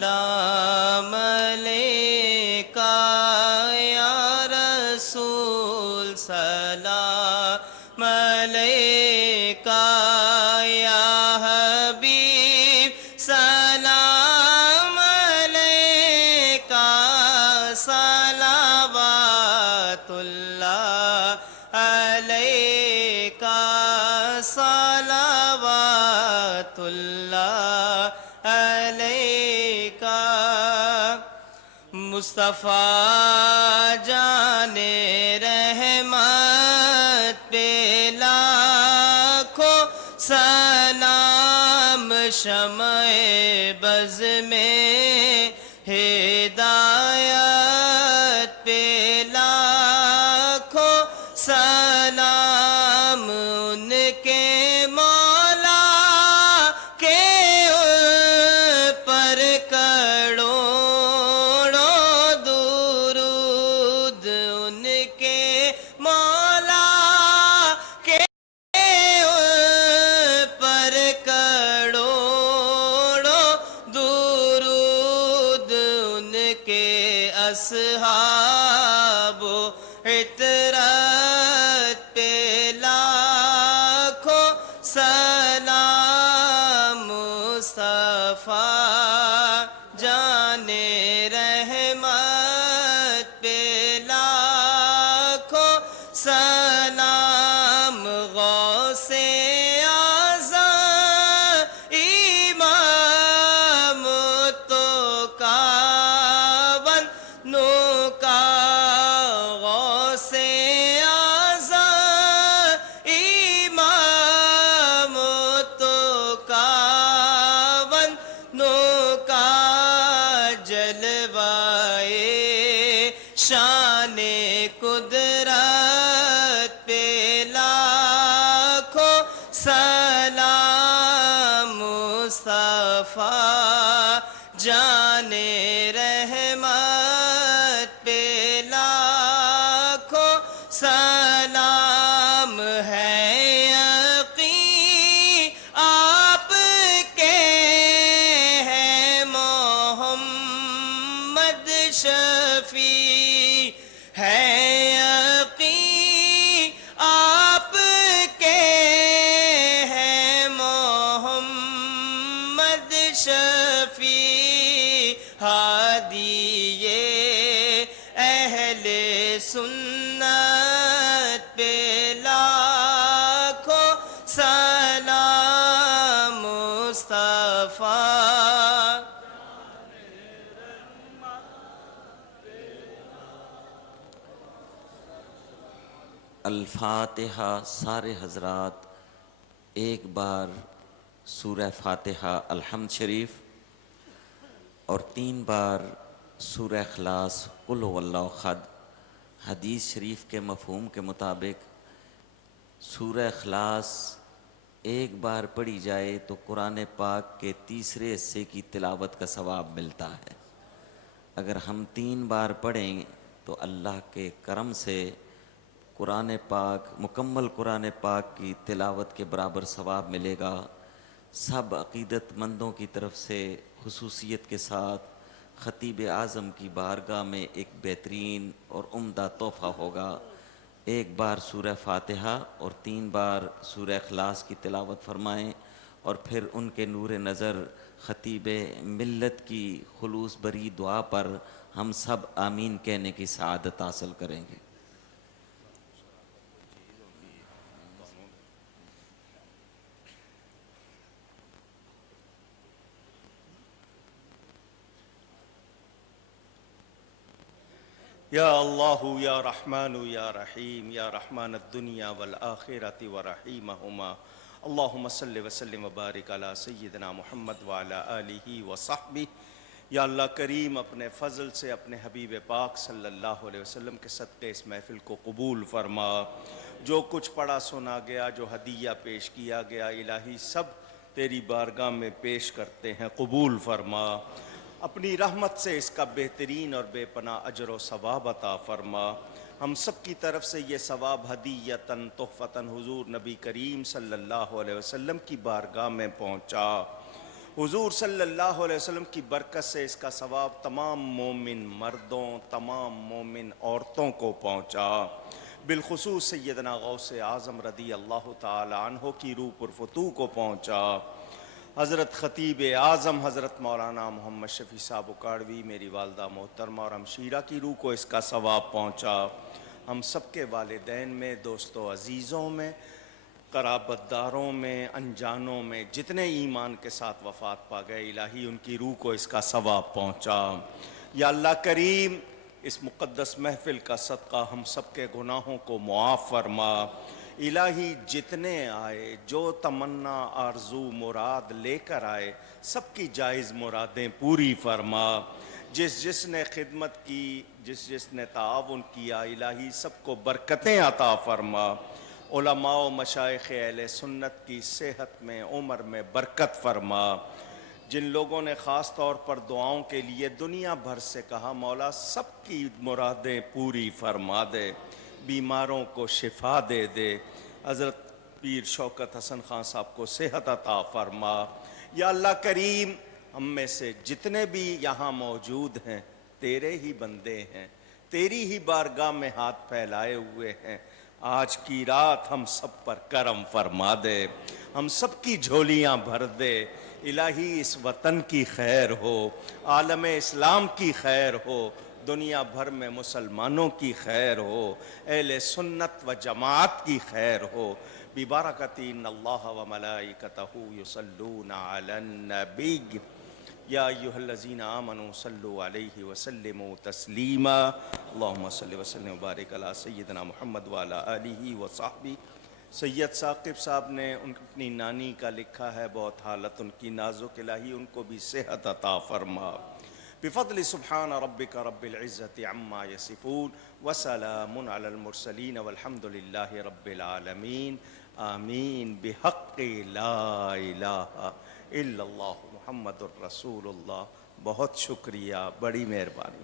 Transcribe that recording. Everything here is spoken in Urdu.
سلام علیکہ یا رسول سلام علیکہ یا حبیب سلام علیکہ صلوات اللہ علیکہ صلوات اللہ علیکہ مصطفیٰ جان رحمت پہ لاکھوں سلام شمع بز میں ہدایت پہ لاکھوں سلام ان کے مولا کے پر کروڑوں درود ان کے مولا کے پر کروڑوں درود ان کے اصحاب و عطرت پہ لاکھوں سلام مصطفیٰ جان رحمت پہ لاکھوں سلام غوث اعظم امام تو کاون نو کا غوث اعظم امام تو کاون نو کا جلوائے شان قدرت پہ لاکھوں سلام مصطفیٰ جان رحمت پہ لاکھوں سلام ہے یقین آپ کے ہیں محمد شفیع ہے یقین آپ کے ہیں محمد شفیع ہادی اہل سنت پہ لاکھوں سلام مصطفیٰ الفاتحہ۔ سارے حضرات ایک بار سورہ فاتحہ الحمد شریف اور 3 بار سورہ اخلاص قل هو اللہ احد حدیث شریف کے مفہوم کے مطابق سورہ اخلاص ایک بار پڑھی جائے تو قرآن پاک کے تیسرے حصے کی تلاوت کا ثواب ملتا ہے۔ اگر ہم 3 بار پڑھیں تو اللہ کے کرم سے قرآن پاک مکمل قرآن پاک کی تلاوت کے برابر ثواب ملے گا۔ سب عقیدت مندوں کی طرف سے خصوصیت کے ساتھ خطیب اعظم کی بارگاہ میں ایک بہترین اور عمدہ تحفہ ہوگا۔ ایک بار سورہ فاتحہ اور 3 بار سورہ اخلاص کی تلاوت فرمائیں اور پھر ان کے نور نظر خطیب ملت کی خلوص بری دعا پر ہم سب آمین کہنے کی سعادت حاصل کریں گے۔ یا اللہ یا رحمان یا رحیم یا رحمان الدنیا والآخرۃ ورحیمہما اللہم صلی وسلم وبارک علی سیدنا محمد وعلی آلہ وصحبہ۔ یا اللہ کریم اپنے فضل سے اپنے حبیب پاک صلی اللہ علیہ وسلم کے صدقے اس محفل کو قبول فرما۔ جو کچھ پڑھا سنا گیا، جو ہدیہ پیش کیا گیا، الہی سب تیری بارگاہ میں پیش کرتے ہیں، قبول فرما۔ اپنی رحمت سے اس کا بہترین اور بے پناہ اجر و ثواب عطا فرما۔ ہم سب کی طرف سے یہ ثواب ہدیتاً تحفتاً حضور نبی کریم صلی اللہ علیہ وسلم کی بارگاہ میں پہنچا۔ حضور صلی اللہ علیہ وسلم کی برکت سے اس کا ثواب تمام مومن مردوں تمام مومن عورتوں کو پہنچا، بالخصوص سیدنا غوث اعظم رضی اللہ تعالی عنہ کی روح پرفتوح کو پہنچا، حضرت خطیب اعظم حضرت مولانا محمد شفیع صاحب اکاڑوی میری والدہ محترمہ اور ہمشیرہ کی روح کو اس کا ثواب پہنچا، ہم سب کے والدین میں، دوستوں عزیزوں میں، قرابت داروں میں، انجانوں میں جتنے ایمان کے ساتھ وفات پا گئے، الہی ان کی روح کو اس کا ثواب پہنچا۔ یا اللہ کریم اس مقدس محفل کا صدقہ ہم سب کے گناہوں کو معاف فرما، الہی جتنے آئے جو تمنا آرزو مراد لے کر آئے سب کی جائز مرادیں پوری فرما، جس نے خدمت کی جس نے تعاون کیا الہی سب کو برکتیں عطا فرما، علماء و مشائخ اہل سنت کی صحت میں عمر میں برکت فرما، جن لوگوں نے خاص طور پر دعاؤں کے لیے دنیا بھر سے کہا مولا سب کی مرادیں پوری فرما دے، بیماروں کو شفا دے دے، حضرت پیر شوکت حسن خان صاحب کو صحت عطا فرما۔ یا اللہ کریم ہم میں سے جتنے بھی یہاں موجود ہیں تیرے ہی بندے ہیں، تیری ہی بارگاہ میں ہاتھ پھیلائے ہوئے ہیں، آج کی رات ہم سب پر کرم فرما دے، ہم سب کی جھولیاں بھر دے، الہی اس وطن کی خیر ہو، عالم اسلام کی خیر ہو، دنیا بھر میں مسلمانوں کی خیر ہو، اہل سنت و جماعت کی خیر ہو، ببرکۃ ان اللہ و ملائکتہ یصلون علی النبی یا ایھا الذین آمنوا صلوا علیہ وسلموا تسلیما، اللہم صل وسلم وبارک علی سیدنا محمد وعلی آلہ وصحبہ۔ سید ثاقب صاحب نے اپنی نانی کا لکھا ہے، بہت حالت ان کی نازک، الہی ان کو بھی صحت عطا فرما، بفضل سبحان ربک رب العزت عما یصفون وسلام علی المرسلین والحمد للہ رب العالمین، آمین، بحق لا الہ الا اللہ محمد الرسول اللہ۔ بہت شکریہ، بڑی مہربانی۔